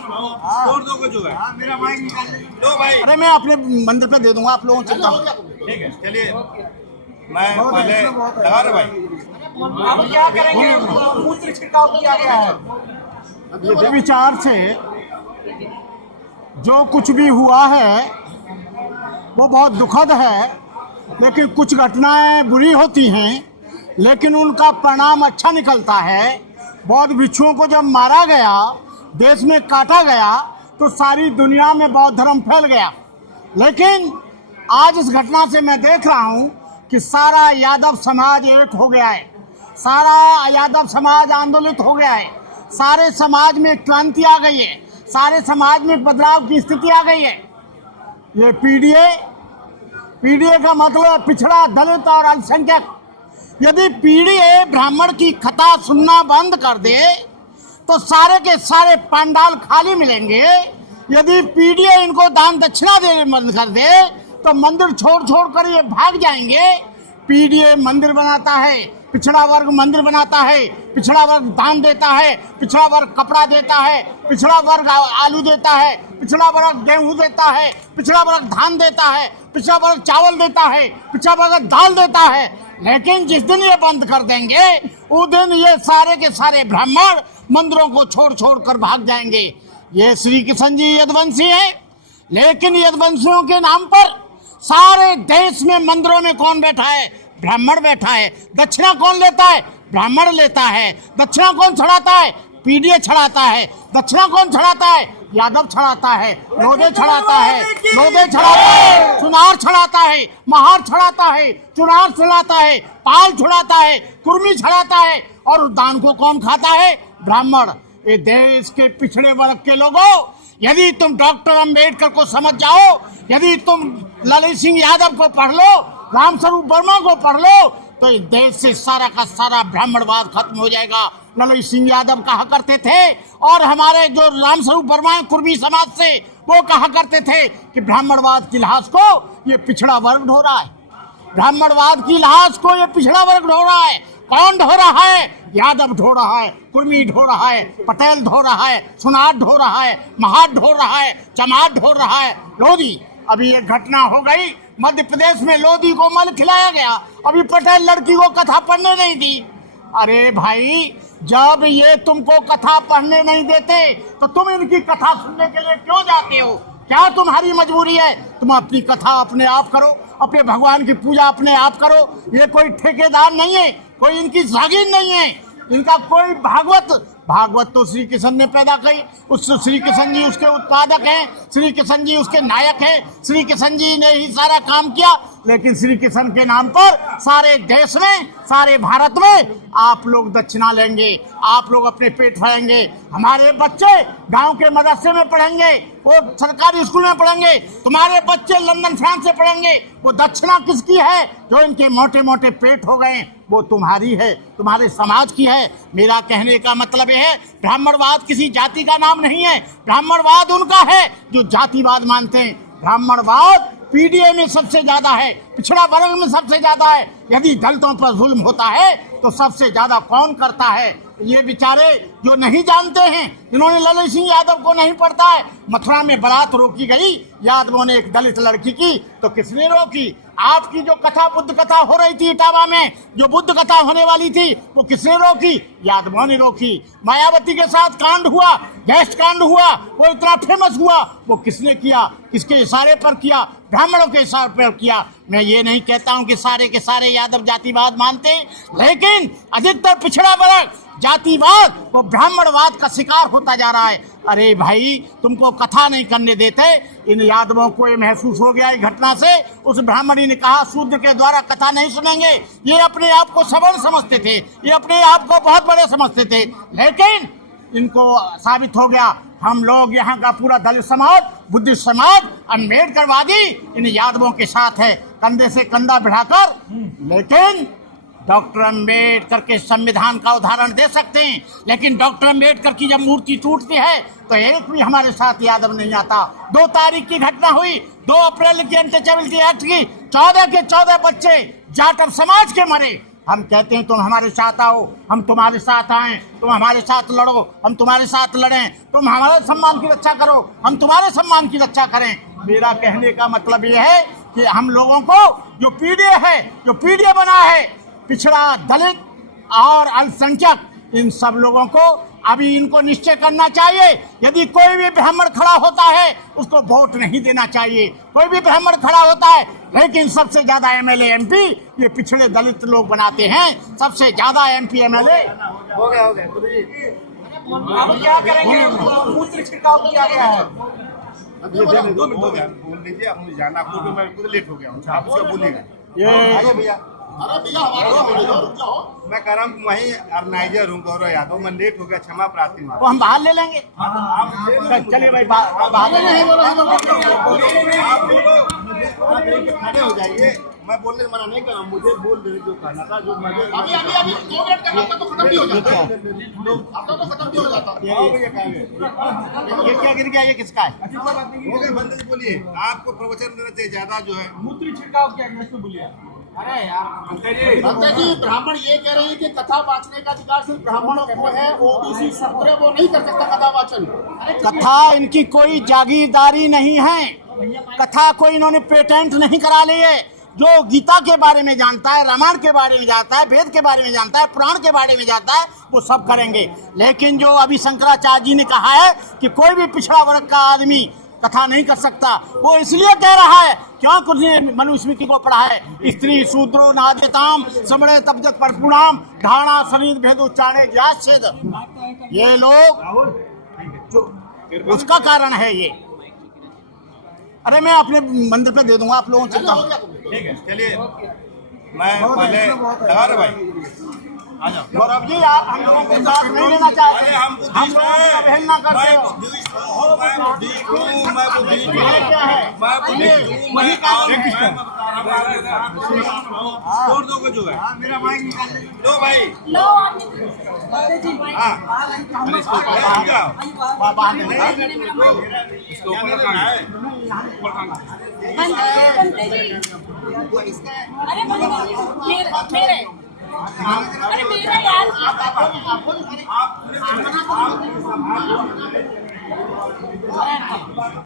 तोड़ दोगे जो है। मेरा माइक निकाल लो भाई। अरे मैं अपने मंदिर पे दे दूंगा, आप लोगों से ठीक है चलिए, मैं पहले लगा रहा भाई। अब क्या करेंगे? मूत्र छिड़काव किया गया है। ये विचार से जो कुछ भी हुआ है वो बहुत दुखद है, लेकिन कुछ घटनाएं बुरी होती हैं लेकिन उनका परिणाम अच्छा निकलता है। बौद्ध भिक्षुओं को जब मारा गया, देश में काटा गया, तो सारी दुनिया में बौद्ध धर्म फैल गया। लेकिन आज इस घटना से मैं देख रहा हूं कि सारा यादव समाज एक हो गया है, सारा यादव समाज आंदोलित हो गया है, सारे समाज में क्रांति आ गई है, सारे समाज में बदलाव की स्थिति आ गई है। ये पीडीए का मतलब पिछड़ा, दलित और अल्पसंख्यक। यदि पीडीए ब्राह्मण की कथा सुनना बंद कर दे तो सारे के सारे पंडाल खाली मिलेंगे। यदि पीडीए इनको दान दक्षिणा देने बंद कर दे तो मंदिर छोड़ छोड़ कर ये भाग जाएंगे। पीडीए मंदिर बनाता है, पिछड़ा वर्ग मंदिर बनाता है, पिछड़ा वर्ग दान देता है, पिछड़ा वर्ग कपड़ा देता है, पिछड़ा वर्ग आलू देता है, पिछड़ा वर्ग गेहूं देता है, पिछड़ा वर्ग धान देता है, पिछड़ा वर्ग चावल देता है, पिछड़ा वर्ग दाल देता है। लेकिन जिस दिन ये बंद कर देंगे उस दिन ये सारे के सारे ब्राह्मण मंदिरों को छोड़ छोड़ कर भाग जाएंगे। ये श्री कृष्ण जी यदुवंशी है, लेकिन यदुवंशियों के नाम पर सारे देश में मंदिरों में कौन बैठा है? ब्राह्मण बैठा है। दक्षिणा कौन लेता है? ब्राह्मण लेता है। दक्षिणा कौन छड़ाता है? पीडीए छड़ाता है। दक्षिणा कौन छड़ाता है? यादव छड़ाता है, लोधे छड़ाता है, चुनार छड़ाता है, महार छड़ाता है, चुनार छड़ाता है, पाल छड़ाता है, कुर्मी छड़ाता है। और दान को कौन खाता है? ब्राह्मण। ये देश के पिछड़े वर्ग के लोगों, यदि तुम डॉक्टर अंबेडकर को समझ जाओ, यदि तुम ललित सिंह यादव को पढ़ लो, रामस्वरूप वर्मा को पढ़ लो, तो इस देश से सारा का सारा ब्राह्मणवाद खत्म हो जाएगा। ललित सिंह यादव कहा करते थे, और हमारे जो रामस्वरूप वर्मा है कुर्मी समाज से, वो कहा करते थे कि ब्राह्मणवाद की लाश को ये पिछड़ा वर्ग ढो रहा है, ब्राह्मणवाद की लाश को ये पिछड़ा वर्ग ढो रहा है। कौन ढो रहा है? यादव ढो रहा है, कुर्मी ढो रहा है, पटेल ढो रहा है, सुनार ढो रहा है, महार ढो रहा है, चमार ढो रहा है, लोधी। अभी एक घटना हो गई, मध्य प्रदेश में लोधी को मल खिलाया गया, अभी पटेल लड़की को कथा पढ़ने नहीं दी। अरे भाई, जब ये तुमको कथा पढ़ने नहीं देते तो तुम इनकी कथा सुनने के लिए क्यों जाते हो? क्या तुम्हारी मजबूरी है? तुम अपनी कथा अपने आप करो, अपने भगवान की पूजा अपने आप करो। ये कोई ठेकेदार नहीं है, कोई इनकी जागीर नहीं है, इनका कोई भागवत तो श्री कृष्ण ने पैदा की, उस श्री कृष्ण जी उसके उत्पादक हैं, श्री कृष्ण जी उसके नायक हैं, श्री कृष्ण जी ने ही सारा काम किया। लेकिन श्री कृष्ण के नाम पर सारे देश में, सारे भारत में आप लोग दक्षिणा लेंगे, आप लोग अपने पेट भरेंगे। हमारे बच्चे गांव के मदरसे में पढ़ेंगे, वो सरकारी स्कूल में पढ़ेंगे, तुम्हारे बच्चे लंदन फ्रांस से पढ़ेंगे। वो दक्षिणा किसकी है? जो इनके मोटे मोटे पेट हो गए, वो तुम्हारी है, तुम्हारे समाज की है। मेरा कहने का मतलब है, ब्राह्मणवाद किसी जाति का नाम नहीं है, ब्राह्मणवाद उनका है जो जातिवाद मानते हैं। ब्राह्मणवाद पीडीए में सबसे ज्यादा है, पिछड़ा वर्ग में सबसे ज्यादा है। यदि दलितों पर जुल्म होता है तो सबसे ज्यादा कौन करता है? ये बेचारे जो नहीं जानते हैं, जिन्होंने ललित सिंह यादव को नहीं पढ़ता है। मथुरा में बारात रोकी गई, यादवों ने एक दलित लड़की की, तो किसने रोकी? आपकी जो कथा, बुद्ध कथा हो रही थी इटावा में, जो बुद्ध कथा होने वाली थी, वो किसने रोकी? यादवों ने रोकी। मायावती के साथ कांड हुआ, गैस कांड हुआ, वो इतना फेमस हुआ, वो किसने किया? किसके इशारे पर किया? ब्राह्मणों के इशारे पर किया। मैं ये नहीं कहता हूं कि सारे के सारे यादव जातिवाद मानते, लेकिन अधिकतर पिछड़ा वर्ग जातिवाद, वो ब्राह्मणवाद का शिकार होता जा रहा है। अरे भाई, तुमको कथा नहीं करने देते। इन यादवों को ये महसूस हो गया इस घटना से। उस ब्राह्मणी ने कहा शूद्र के द्वारा कथा नहीं सुनेंगे। ये अपने आप को सवर्ण समझते थे, ये अपने आप को बहुत बड़े समझते थे, लेकिन इनको साबित हो गया हम लोग यहाँ का पूरा दलित समाज, बुद्धिस्ट समाज, अम्बेडकरवादी इन यादवों के साथ है, कंधे से कंधा बढ़ाकर। लेकिन डॉक्टर अंबेडकर के संविधान का उदाहरण दे सकते हैं, लेकिन डॉक्टर अंबेडकर की जब मूर्ति टूटती है तो एक भी हमारे साथ यादव नहीं आता। 2 तारीख की घटना हुई, 2 अप्रैल की अनटचेबिलिटी एक्ट की, 14 के 14 बच्चे जाटव समाज के मरे। हम कहते हैं तुम हमारे साथ आओ, हम तुम्हारे साथ आएं, तुम हमारे साथ लड़ो, हम तुम्हारे साथ लड़ें, तुम हमारे सम्मान की रक्षा करो, हम तुम्हारे सम्मान की रक्षा करें। मेरा कहने का मतलब ये है कि हम लोगों को जो पीडीए है, जो पीडीए बना है, पिछड़ा, दलित और अल्पसंख्यक, इन सब लोगों को अभी इनको निश्चय करना चाहिए। यदि कोई भी ब्राह्मण खड़ा होता है उसको वोट नहीं देना चाहिए। कोई भी ब्राह्मण खड़ा होता है, लेकिन सबसे ज्यादा एमएलए एमपी ये पिछड़े दलित लोग बनाते हैं। सबसे ज्यादा एमपी एमएलए हो गया गुरुजी। अब क्या करेंगे? मूत्र छिड़काव किया गया है। अब ये 2 मिनट हो गया, बोल लीजिए। अब मुझे जाना, क्योंकि मैं खुद लेट हो गया हूँ। आप उसका बोलिएगा। ये भैया, मैं कह रहा हूँ वहीं ऑर्गेनाइजर हूँ गौरव यादव, मैं लेट हो गया, क्षमा प्रार्थी हूँ। तो हम बाहर ले लेंगे। चलिए भाई बाहर ले लेंगे। खड़े हो जाइए, मैं बोलने मना नहीं कर रहा हूँ, मुझे बोल दे जो कहना था, जो मुझे अभी 2 मिनट का आपका तो खत्म भी हो जाता है, आपका तो खत्म भी हो जाता है। ये क्या गिर गया? ये किसका है? हो गया, बंदे जी बोलिए। आपको प्रवचन देना चाहिए ज्यादा जो है। मूत्र छिड़काव क्या है, इसमें बोलिए। अरे यार भक्त जी, ब्राह्मण ये कह रहे हैं कि कथा वाचने का अधिकार सिर्फ ब्राह्मणों को है, ओबीसी शूद्र वो नहीं कर सकता कथा वाचन। कथा इनकी कोई जागीरदारी नहीं है। कथा को इन्होंने पेटेंट नहीं करा ली है। जो गीता के बारे में जानता है, रामायण के बारे में जानता है, वेद के बारे में जानता है, पुराण के बारे में जानता है, वो सब करेंगे। लेकिन जो अभी शंकराचार्य जी ने कहा है कि कोई भी पिछड़ा वर्ग का आदमी कथा नहीं कर सकता, वो इसलिए कह रहा है क्योंकि उसने मनुस्मृति को पढ़ा है। स्त्री शूद्रो नाद्यताम समणे तपजत परपुणाम धारणा शरीर भेदोच्चारे ज्ञाच्छेद। ये लोग जो उसका कारण है ये। अरे मैं अपने मंदिर पे दे दूंगा, आप लोगों से ठीक है, चलिए। मैं पहले लगा रहे भाई, आ जाओ। गौरव जी, आप हम लोगों को साथ नहीं लेना चाहते, अरे हम लोगों की अवहेलना करते हो। छोड़ दोगे जो है। मेरा माइक निकाल लो भाई। लो हाँ, इसको अरे मेरे अरे मेरा यार